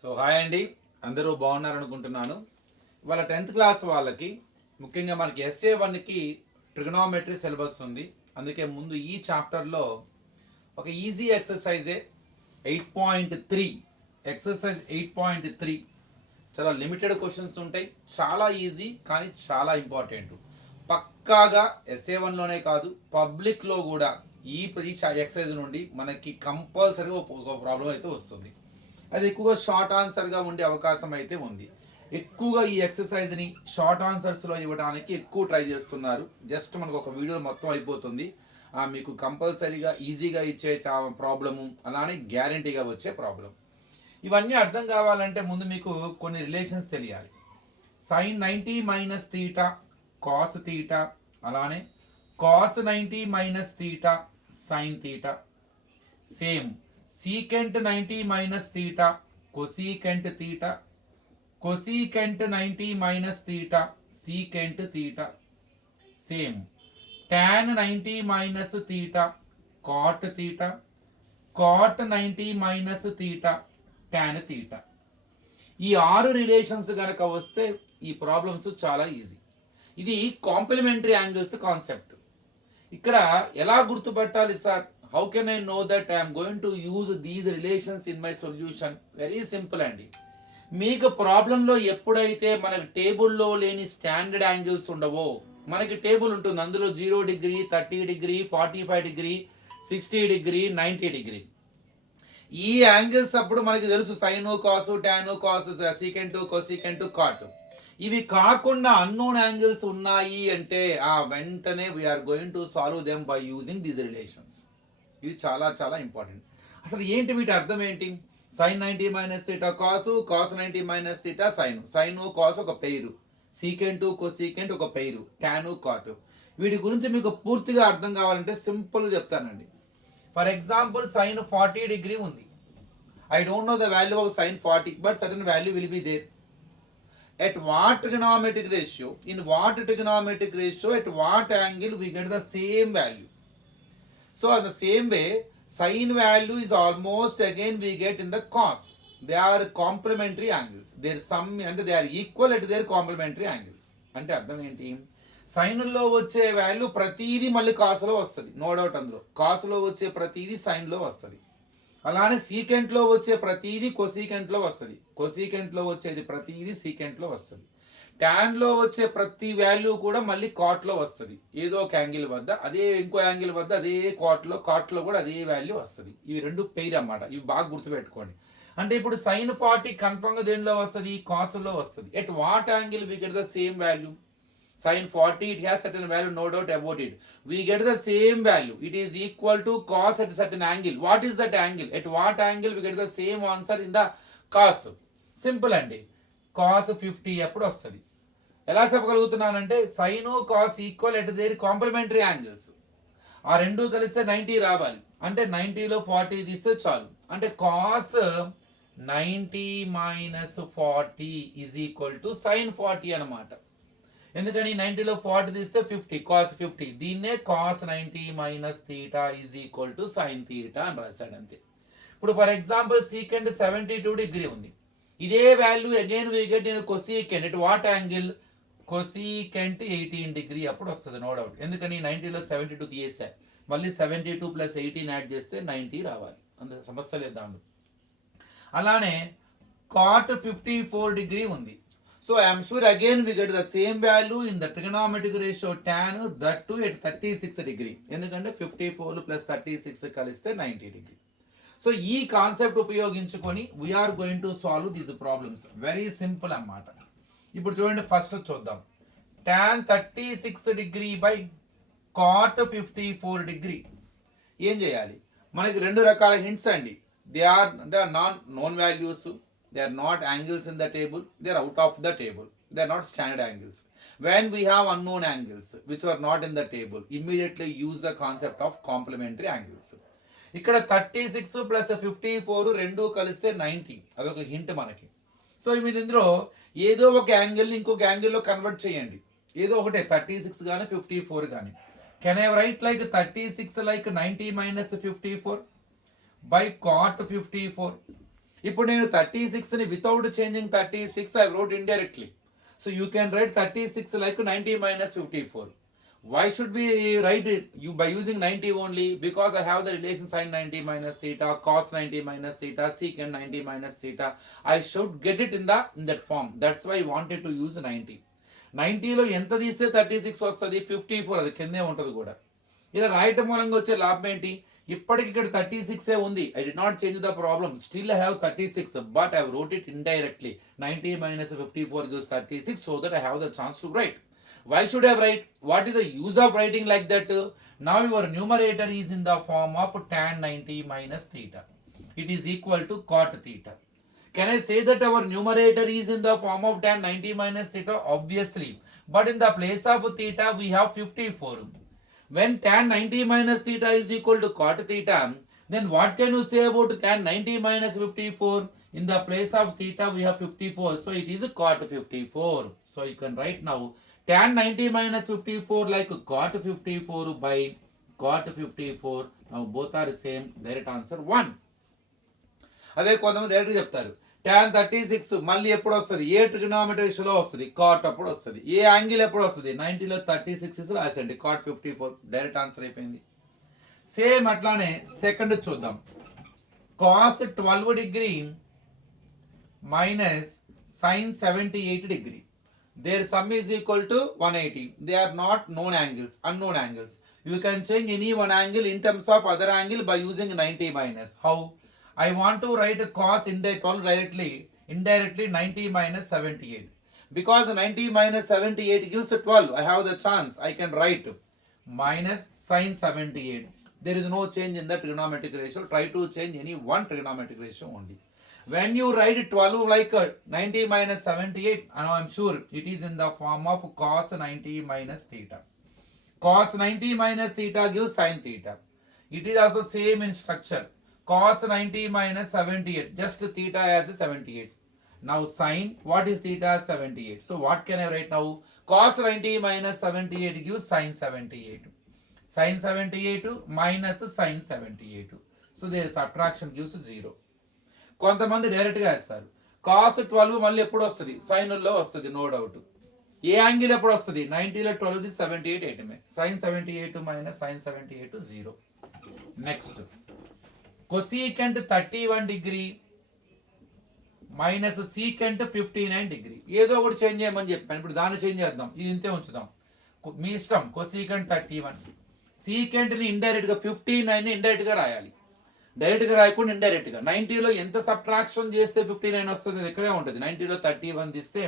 So hi అండి, అందరూ బాగున్నారు అనుకుంటున్నాను. ఇవాళ 10th క్లాస్ వాళ్ళకి ముఖ్యంగా మనకి SA1కి ట్రిగనామెట్రీ సిలబస్ ఉంది. అందుకే ముందు ఈ చాప్టర్లో ఒక ఈజీ ఎక్సర్సైజే 8.3 ఎక్సర్సైజ్ 8.3 చాలా లిమిటెడ్ క్వశ్చన్స్ ఉంటాయి. చాలా ఈజీ కానీ చాలా ఇంపార్టెంట్. పక్కాగా SA1లోనే కాదు పబ్లిక్లో కూడా ఈ ఎక్సర్సైజ్ నుండి మనకి కంపల్సరీగా ఒక ప్రాబ్లం అయితే వస్తుంది. అది ఎక్కువగా షార్ట్ ఆన్సర్గా ఉండే అవకాశం అయితే ఉంది. ఎక్కువగా ఈ ఎక్సర్సైజ్ని షార్ట్ ఆన్సర్స్లో ఇవ్వడానికి ఎక్కువ ట్రై చేస్తున్నారు. జస్ట్ మనకు ఒక వీడియో మొత్తం అయిపోతుంది. మీకు కంపల్సరీగా ఈజీగా ఇచ్చే ప్రాబ్లము, అలానే గ్యారంటీగా వచ్చే ప్రాబ్లం. ఇవన్నీ అర్థం కావాలంటే ముందు మీకు కొన్ని రిలేషన్స్ తెలియాలి. Sine 90 minus theta cos theta, అలానే cos 90 minus theta sine theta. Same secant 90 minus theta cosecant theta, cosecant 90 minus theta secant theta. Same tan 90 minus theta cot theta, cot 90 minus theta tan theta. ఈ 6 relations కనుక వస్తే ఈ problems చాలా easy. ఇది complementary angles concept. ఇక్కడ ఎలా గుర్తుపట్టాలి sir? How can I know that I am going to use these relations in my solution? Very simple అండి. మీకు ప్రాబ్లంలో ఎప్పుడైతే మనకి టేబుల్లో లేని స్టాండర్డ్ యాంగిల్స్ ఉండవో, మనకి టేబుల్ ఉంటుంది, అందులో 0 degree 30 degree 45 degree 60 degree 90 degree. ఈ యాంగిల్స్ అప్పుడు మనకి తెలుసు సైను కాసు టాను కాసు సీకెంటు కొసీకెంటు కాటు. ఇవి కాకుండా అన్నోన్ యాంగిల్స్ ఉన్నాయి అంటే వెంటనే we are going to solve them by using these relations. ఇది చాలా చాలా ఇంపార్టెంట్. అసలు ఏంటి వీటి అర్థం ఏంటి? Sine 90 minus theta cos, cos 90 minus theta sine, sine cos ఒక పెయిరు, సీకెంటు కొసీకెంట్ ఒక పెయిరు, టాను కాటు. వీటి గురించి మీకు పూర్తిగా అర్థం కావాలంటే సింపుల్ చెప్తానండి. ఫర్ ఎగ్జాంపుల్ సైన్ 40 డిగ్రీ ఉంది. I don't know the value of sine 40, but certain value will be there. At what trigonometric ratio, in what trigonometric ratio, at what angle we get the same value. So in the same way, sine value is almost again we get in the cos. They are complementary angles. Their sum and they are equal at their complementary angles. అంటే అర్థం ఏంటి? సైన్లో వచ్చే value ప్రతిదీ మళ్ళీ కాసులో వస్తుంది, no doubt. అందులో కాసులో వచ్చే ప్రతిదీ సైన్లో వస్తుంది. అలానే సీకెంట్లో వచ్చే ప్రతిదీ కొసీకెంట్లో వస్తుంది, కొసీకెంట్లో వచ్చేది ప్రతిదీ సీకెంట్లో వస్తుంది. ట్యాన్లో వచ్చే ప్రతి వాల్యూ కూడా మళ్ళీ కాట్లో వస్తుంది, ఏదో ఒక యాంగిల్ వద్ద, అదే ఇంకో యాంగిల్ వద్ద అదే కాట్లో కూడా అదే వాల్యూ వస్తుంది. ఇవి రెండు పెయిర్ అన్నమాట. ఇవి బాగా గుర్తుపెట్టుకోండి. అంటే ఇప్పుడు సైన్ 40 కన్ఫర్మ్గా దేనిలో వస్తుంది? కాసులో వస్తుంది. At what angle we get the same value? Sin 40, it has certain value, no doubt about it. We get the same value. It is equal to cos at a certain angle. What is that angle? At what angle we get the same answer in the cos? Simple అండి. cos 50 ఎప్పుడు వస్తుంది? ఎలా చెప్పగలుగుతున్నానంటే sine cos equal at their complementary angles. ఆ రెండు కలిస్తే 90 రావాలి. అంటే 90లో 40 తీస్తే చాలు. అంటే cos 90 minus 40 is equal to sine 40 అనమాట. ఎందుకని 90లో 40 తీస్తే 50, కాస్ 50. దీన్నే cos 90 minus theta is equal to sine theta అని రాశాడు అంతే. ఇప్పుడు ఫర్ ఎగ్జాంపుల్ సీకెంట్ 72 డిగ్రీ ఉంది. ఇదే value again we get in cosecant. At what angle? Cosecant 18 degree అప్పుడు వస్తుంది, నో డౌట్. ఎందుకని 90లో 72 తీసేసా, మళ్ళీ 72 ప్లస్ 18 యాడ్ చేస్తే 90 రావాలి. అంత సమస్య లేదు దాంట్లో. అలానే కాట్ 54 డిగ్రీ ఉంది. So I am sure again we get the same value in the trigonometric ratio tan, that too at 36 degree. ఎందుకంటే 54 plus 36 కలిస్తే 90 degree. సో ఈ కాన్సెప్ట్ ఉపయోగించుకొని we are going to solve these problems. Very simple అన్నమాట. ఇప్పుడు చూడండి, first చూద్దాం. tan 36 degree by cot 54 degree. ఏం చేయాలి? మనకి రెండు రకాల హింట్స్ అండి. They are non known values. They are not angles in the table. They are out of the table. They are not standard angles. When we have unknown angles which are not in the table, immediately use the concept of complementary angles. ఇక్కడ 36 plus 54 రెండు కలిస్తే 90. అదొక hint మనకి. So మీరు ఇందులో ఏదో ఒక angle ఇంకొక యాంగిల్లో కన్వర్ట్ చేయండి. ఏదో ఒకటే 36 కానీ 54 కానీ. Can I right like 36 like 90 minus 54 by cot 54. ఇప్పుడు నేను 36 ని without changing 36 I wrote indirectly. So you can write 36 like 90 minus 54. Why should we write it by using 90 only? Because I have the relation sin 90 minus theta, cos 90 minus theta, secant 90 minus theta. I should get it in that form. That's why I wanted to use 90. 90లో ఎంత తీస్తే 36 వస్తుంది, 54 అది కిందే ఉంటుంది కూడా. ఇలా రాయటం మూలంగా వచ్చే లాభం ఏంటి? ఇప్పటికి ఇక్కడ 36 ఉంది. I did not change the problem. Still I have 36, but I wrote it indirectly. 90 minus 54 gives 36, so that I have the chance to write. Why should I write? What is the use of writing like that? Now your numerator is in the form of tan 90 minus theta. It is equal to cot theta. Can I say that our numerator is in the form of tan 90 minus theta? Obviously. But in the place of theta, we have 54. When tan 90 minus theta is equal to cot theta, then what can you say about tan 90 minus 54? In the place of theta, we have 54. So it is cot 54. So you can write now tan 90 minus 54 like cot 54 by cot 54. Now both are same. Direct answer 1. అదే కొంతమంది డైరెక్ట్గా చెప్తారు tan 36 మళ్ళీ ఎప్పుడు వస్తుంది? ఏ trigonometry రేషియోలో వస్తుంది? Cot అప్పుడు వస్తుంది. ఏ యాంగిల్ ఎప్పుడు వస్తుంది? 90లో 36 రాసండి, కాట్ 54. డైరెక్ట్ ఆన్సర్ అయిపోయింది. సేమ్ అట్లానే సెకండ్ చూద్దాం. Cos 12 degree minus sine 78 degree. Their sum is equal to 180. They are not known angles, unknown angles. You can change any one angle in terms of other angle by using 90 minus. How? I want to write cos indirectly 90 minus 78. Because 90 minus 78 gives 12. I have the chance. I can write minus sin 78. There is no change in the trigonometric ratio. Try to change any one trigonometric ratio only. When you write 12 like 90 minus 78, and I am sure it is in the form of cos 90 minus theta. Cos 90 minus theta gives sin theta. It is also same in structure. Cos 90 minus 78, just theta as 78. Now sin, what is theta? 78. So what can I write now? Cos 90 minus 78 gives sin 78. Sin 78 minus sin 78. So their subtraction gives 0. కొంతమంది డైరెక్ట్గా వేస్తారు. Cos 12 మళ్ళీ ఎప్పుడు వస్తుంది? సైన్లో వస్తుంది, no doubt. ఏ angle ఎప్పుడు వస్తుంది? 90లో 12 78 8మే. Sine 78 minus sine 78 0. Next cosecant 31 degree minus secant 59 degree. ఏదో ఒకటి చేంజ్ చేయమని చెప్పాను. ఇప్పుడు దాన్ని చేంజ్ చేద్దాం, ఇది ఇంతే ఉంచుదాం, మీ ఇష్టం. కొసీకెంట్ 31, సీకెంట్ని ఇండైరెక్ట్గా 59ని ఇండైరెక్ట్గా రాయాలి. డైరెక్ట్గా రాయకుండా ఇండైరెక్ట్గా. 90లో ఎంత సబ్ట్రాక్షన్ చేస్తే 59 వస్తుంది? అది ఇక్కడే ఉంటుంది. 90లో 31 తీస్తే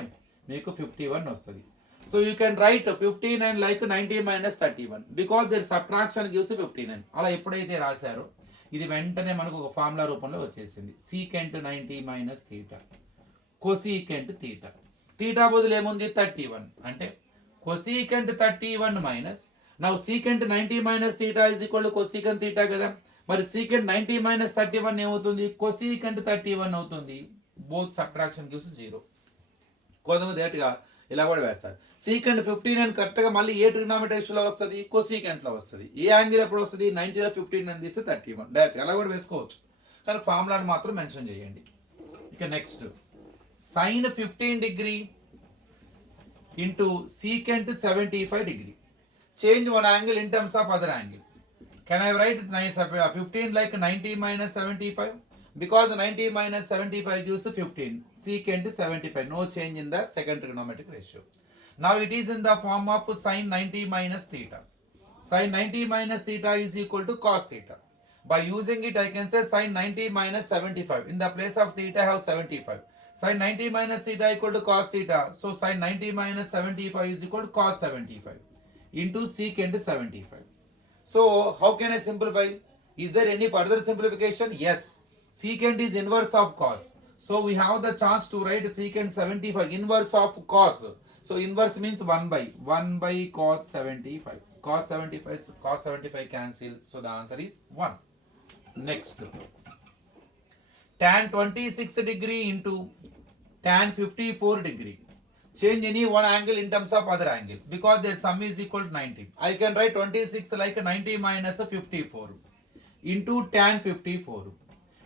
మీకు 51 వస్తుంది. So you can write 59 like 90 minus 31 because their subtraction gives 59. అలా ఎప్పుడైతే రాశారో ఇది వెంటనే మనకు ఒక ఫార్ములా రూపంలో వచ్చేసింది. Secant 90 minus theta cosecant theta. Theta బదులు ఏముంది? 31. అంటే cosecant 31 minus now secant 90 minus theta is equal to cosecant theta కదా. మరి సీకెంట్ 90 మైనస్ 31 ఏమవుతుంది? కొసీకెంట్ 31 అవుతుంది. Both subtraction gives 0. కొంతమంది డైరెక్ట్గా ఇలా కూడా వేస్తారు. సీకెంట్ 59 కరెక్ట్గా మళ్ళీ ఏ ట్రిగ్నోమెట్రీలో వస్తుంది? కొసీకెంట్లో వస్తుంది. ఏ యాంగిల్ ఎప్పుడు వస్తుంది? 90లో 59 తీస్తే 31. డైరెక్ట్ అలా కూడా వేసుకోవచ్చు, కానీ ఫార్ములాని మాత్రం మెన్షన్ చేయండి. ఇక next sine 15 degree into secant 75 degree. Change one angle in terms of other angle. Can I write 15 like 90 minus 75? Because 90 minus 75 gives 15. Secant 75. No change in the second trigonometric ratio. Now it is in the form of sin 90 minus theta. Sin 90 minus theta is equal to cos theta. By using it, I can say sin 90 minus 75. In the place of theta, I have 75. Sin 90 minus theta equal to cos theta. So sin 90 minus 75 is equal to cos 75 into secant 75. So how can I simplify? Is there any further simplification? Yes. Secant is inverse of cos. So we have the chance to write secant 75 inverse of cos. So inverse means 1 by cos 75. Cos 75 cancel. So the answer is 1. Next. Tan 26 degree into tan 54 degree. Change any one angle in terms of other angle because their sum is equal to 90. I can write 26 like 90 minus 54 into tan 54.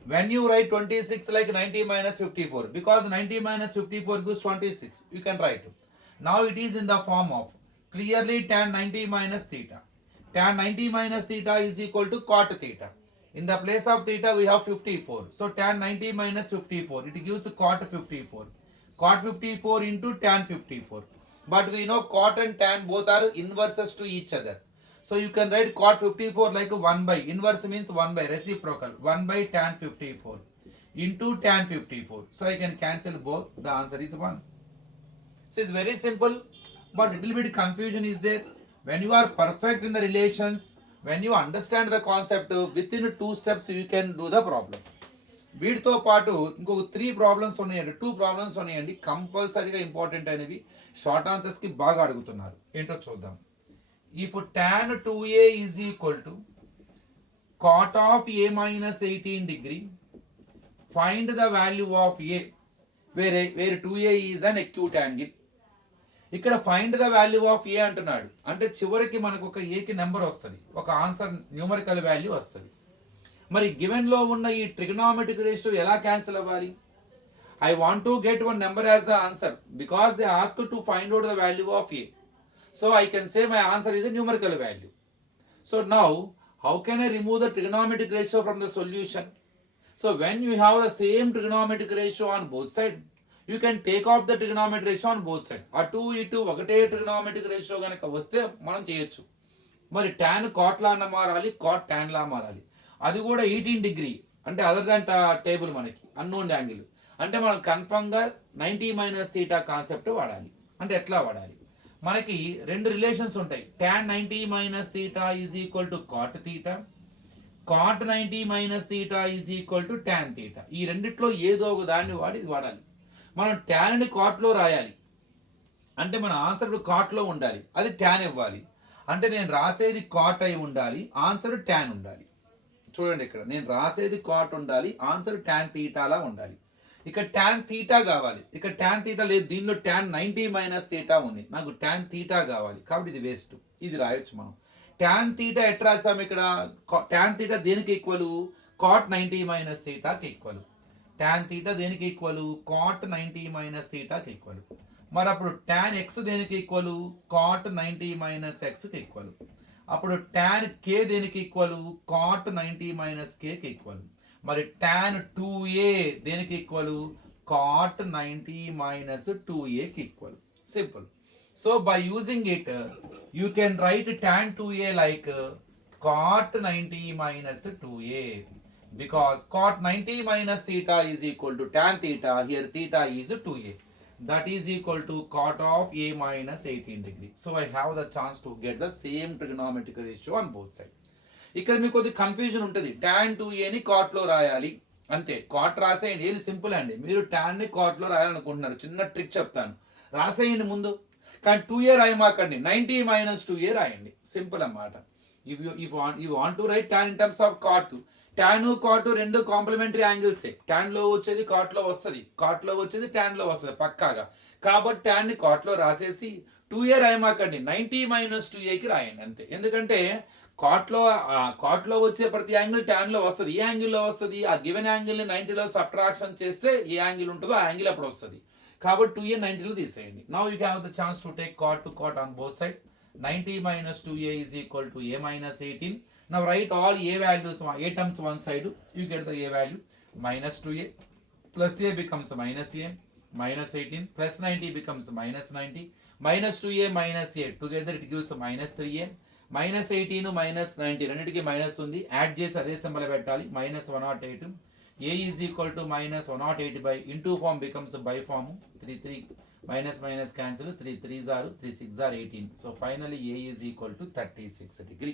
When you write 26 like 90 minus 54, because 90 minus 54 gives 26, you can write. Now it is in the form of clearly tan 90 minus theta. Tan 90 minus theta is equal to cot theta. In the place of theta we have 54. So tan 90 minus 54, it gives cot 54. Cot 54 into tan 54. But we know cot and tan both are inverses to each other. So you can write cot 54 like 1 by, inverse means 1 by, reciprocal, 1 by tan 54 into tan 54. So I can cancel both, the answer is 1. So it's very simple, but little bit confusion is there. When you are perfect in the relations, when you understand the concept, within 2 steps you can do the problem. వీటితో పాటు ఇంకొక 3 problems ఉన్నాయండి, 2 problems ఉన్నాయండి కంపల్సరీగా important అనేవి, short ఆన్సర్స్కి బాగా అడుగుతున్నారు. ఏంటో చూద్దాం. If tan 2a is equal to cot of a minus 18 degree, find the value of a, where 2a is an acute angle. ఇక్కడ ఫైండ్ ద వాల్యూ ఆఫ్ ఏ అంటున్నాడు, అంటే చివరికి మనకు ఒక ఏకి నెంబర్ వస్తుంది, ఒక ఆన్సర్ న్యూమరికల్ వాల్యూ వస్తుంది. మరి గివెన్ లో ఉన్న ఈ ట్రిగనామెట్రిక్ రేషియో ఎలా క్యాన్సిల్ అవ్వాలి? I want to get one number as the answer because they ask to find out the value of A. So I can say my answer is a numerical value. So now how can I remove the trigonometric ratio from the solution? So when you have the same trigonometric ratio on both sides, you can take off the trigonometric ratio on both sides. అటు ఇటు ఒకటే trigonometric ratio కనుక వస్తే మనం చేయొచ్చు. మరి tan cot లా మారాలి, cot tan లా మారాలి. అది కూడా 18 డిగ్రీ అంటే అదర్ దాన్ టేబుల్ మనకి అన్నోన్ యాంగిల్, అంటే మనం కన్ఫర్మ్ గా 90 మైనస్ థీటా కాన్సెప్ట్ వాడాలి. అంటే ఎట్లా వాడాలి? మనకి రెండు రిలేషన్స్ ఉంటాయి. tan 90 minus theta is equal to cot theta, cot 90 minus theta is equal to tan theta. ఈ రెండిట్లో ఏదో ఒక దాన్ని వాడి ఇది వాడాలి. మనం tan ని కాట్లో రాయాలి అంటే మన ఆన్సర్ ఇప్పుడు కాట్లో ఉండాలి, అది tan ఇవ్వాలి. అంటే నేను రాసేది కాట్ అయి ఉండాలి, ఆన్సర్ tan ఉండాలి. చూడండి ఇక్కడ నేను రాసేది కాట్ ఉండాలి, ఆన్సర్ tan థీటాలా ఉండాలి. ఇక్కడ tan థీటా కావాలి, ఇక్కడ tan థీటా లేదు, దీనిలో tan 90 మైనస్ థీటా ఉంది, నాకు tan థీటా కావాలి కాబట్టి ఇది వేస్ట్. ఇది రాయొచ్చు మనం. tan థీటా ఎట్లా రాసాం ఇక్కడ? tan థీటా దేనికి ఈక్వల్? cot 90 మైనస్ థీటాకి ఈక్వల్. tan థీటా దేనికి ఈక్వల్? cot 90 మైనస్ థీటాకి ఈక్వల్. మరి అప్పుడు tan x దేనికి ఈక్వల్? cot 90 మైనస్ xకి ఈక్వల్. అప్పుడు tan k దేనికి ఈక్వల్? cot 90 మైనస్ kకి ఈక్వల్. మరి tan 2a దేనికి ఈక్వల్? cot 90 minus 2a కి equal. Simple. So by using it you can right tan 2a like cot 90 minus 2a because cot 90 minus theta is equal to tan theta. Here theta is 2a. That is equal to cot of a minus 18 degree. So I have the chance to get the same trigonometric ratio on both sides. ఇక్కడ మీకు కొద్ది confusion ఉంటుంది. tan 2a ని cot లో రాయాలి అంతే, cot రాసేయండి. ఏది simple అండి. మీరు tan ని కాట్ లో రాయాలనుకుంటున్నారు, చిన్న ట్రిక్ చెప్తాను, రాసేయండి ముందు. కానీ 2a రాయమాకండి, 90 మైనస్ 2a రాయండి, సింపుల్ అన్నమాట. You want to right tan in terms of cot, tan cot రెండు కాంప్లిమెంటరీ యాంగిల్సే. tan లో వచ్చేది కాట్ లో వస్తుంది, కాట్ లో వచ్చేది tan లో వస్తుంది పక్కాగా. కాబట్టి tan ని కాట్ లో రాసేసి 2a రాయమాకండి, 90 మైనస్ 2a కి రాయండి అంతే. ఎందుకంటే కాట్లో వచ్చే ప్రతి యాంగిల్ tan లో వస్తుంది. ఏ యాంగిల్లో వస్తుంది? ఆ గివెన్ యాంగిల్ని 90లో సబ్ట్రాక్షన్ చేస్తే ఏ యాంగిల్ ఉంటుందో ఆ యాంగిల్ అప్పుడు వస్తుంది. కాబట్టి 2a 90లో తీసేయండి. Now you have the chance to take cot to cot on both side. 90 minus 2a is equal to a minus 18. Now write all a values, a terms one side, you get the a value. Minus 2a plus a becomes minus a, minus 18 plus 90 becomes minus 90. Minus 2a minus a together it gives minus 3a. Minus 18 minus 90 రెండింటికి minus ఉంది, add చేసి అదే symbol పెట్టాలి. Minus 108. A is equal to minus 108 by into form becomes by form. 3 minus minus cancel, 3 3s are 3 6s are 18. So finally A is equal to 36 degree.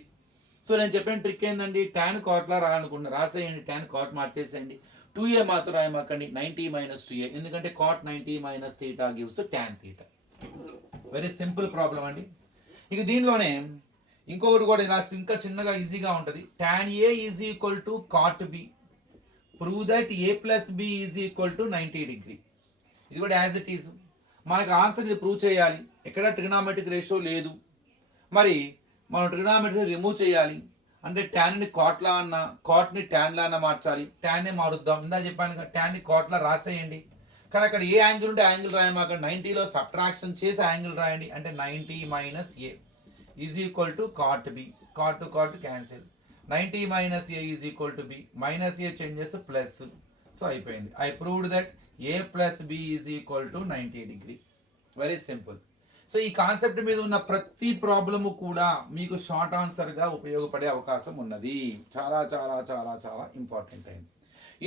So నేను చెప్పిన trick ఏంటండి, tan cot లా రాయాలనుకున్నా రాసేయండి, tan cot మార్చేసేయండి. 2a మాత్రం రాయమాకండి, 90 minus 2a, ఎందుకంటే cot 90 minus theta gives tan theta. Very simple problem అండి. ఇక దీనిలోనే ఇంకొకటి కూడా ఇంకా చిన్నగా ఈజీగా ఉంటుంది. tan a is equal to cot b, prove that a plus b is equal to 90 degree. ఇది కూడా యాజ్ ఇట్ ఈజ్. మనకు ఆన్సర్ ఇది ప్రూవ్ చేయాలి. ఎక్కడ ట్రిగనామెట్రిక్ రేషియో లేదు, మరి మనం ట్రిగనామెట్రీ రిమూవ్ చేయాలి. అంటే ట్యాన్ని కాట్లా అన్న, కాట్ని ట్యాన్లా అన్న మార్చాలి. ట్యాన్నే మారుద్దాం. ఇందా చెప్పాను కదా, ట్యాన్ని కాట్లా రాసేయండి. కానీ అక్కడ ఏ యాంగిల్ ఉంటే యాంగిల్ రాయమాక 90లో సబ్ట్రాక్షన్ చేసి యాంగిల్ రాయండి. అంటే 90 minus A is equal to cot B. Cot to cot cancel. 90 minus A is equal to B. Minus A change చేస్తే ప్లస్. సో అయిపోయింది. I proved that A plus B is equal to 90 degree. Very simple. So ఈ concept మీద ఉన్న ప్రతి problem కూడా మీకు short ఆన్సర్గా ఉపయోగపడే అవకాశం ఉన్నది. చాలా చాలా చాలా చాలా ఇంపార్టెంట్ అయింది.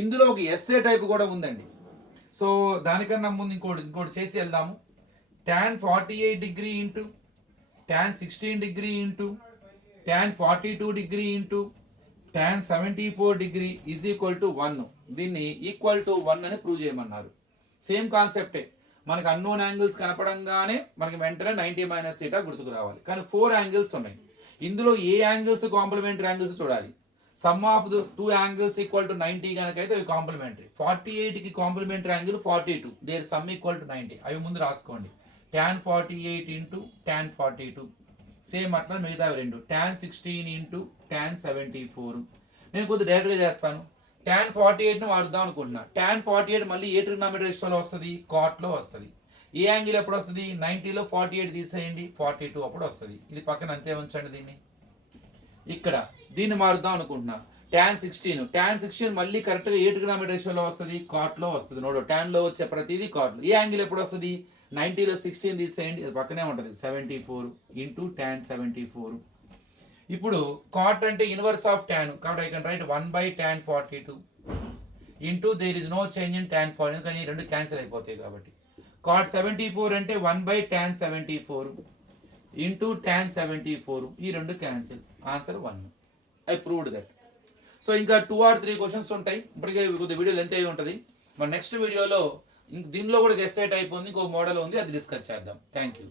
ఇందులో ఒక ఎస్ఏ టైప్ కూడా ఉందండి. సో దానికన్నా ముందు ఇంకోటి చేసి వెళ్దాము. tan 48 degree into tan 16 degree into tan 42 degree into tan 74 degree is equal to 1. దీన్ని ఈక్వల్ టు 1 అని ప్రూవ్ చేయమన్నారు. సేమ్ కాన్సెప్టే. మనకు అన్నోన్ యాంగిల్స్ కనపడంగానే మనకి వెంటనే 90 మైనస్ θ గుర్తుకు రావాలి. కానీ 4 యాంగిల్స్ ఉన్నాయి. ఇందులో ఏ యాంగిల్స్ కాంప్లిమెంటరీ యాంగిల్స్ చూడాలి. Sum of the 2 angles equal to 90 కనుక అయితే అవి కాంప్లిమెంటరీ. 48కి complementary angle 42, their sum equal to 90. అవి ముందు రాసుకోండి. tan 48 into tan 42. సేమ్ అట్లా మిగతా రెండు. tan 16 into tan 74. నేను కొద్దిగా డైరెక్ట్గా చేస్తాను. tan 48ని వాడుదాం అనుకుంటున్నా. tan 48 మళ్ళీ ఏ ట్రిగ్నామెట్రీ రేషియోలో వస్తుంది? కాట్లో వస్తుంది. ఏ యాంగిల్ ఎప్పుడు వస్తుంది? 90లో 48 తీసేయండి, 42 అప్పుడు వస్తుంది. ఇది పక్కన అంతే ఉంచండి. దీన్ని ఇక్కడ దీన్ని మారుద్దాం అనుకుంటున్నా. tan 16 మళ్ళీ కరెక్ట్గా ఏ ట్రిగ్నామెట్రీ రేషియోలో వస్తుంది? కాట్లో వస్తుంది. నోడు ట్యాన్లో వచ్చే ప్రతిదీ కాట్లో. ఏ యాంగిల్ ఎప్పుడు వస్తుంది? 90లో 16 తీసేయండి, అది పక్కనే ఉంటుంది. 74 ఇంటూ tan 74. ఇప్పుడు కాట్ అంటే ఇన్వర్స్ ఆఫ్ tan, కాబట్టి I can write 1/tan 42 into there is no change in tan 42, కానీ ఈ రెండు క్యాన్సిల్ అయిపోతాయి కాబట్టి. కాట్ 74 అంటే 1/tan 74 ఇంటూ tan 74, ఈ రెండు cancel. Answer 1. I proved that. So ఇంకా 2 or 3 క్వశ్చన్స్ ఉంటాయి. ఇప్పటికే కొద్ది వీడియో లెంత్ అయి ఉంటుంది. మరి నెక్స్ట్ వీడియోలో దీనిలో కూడా గెస్ టైప్ ఉంది, ఇంకో మోడల్ ఉంది, అది డిస్కస్ చేద్దాం. Thank you.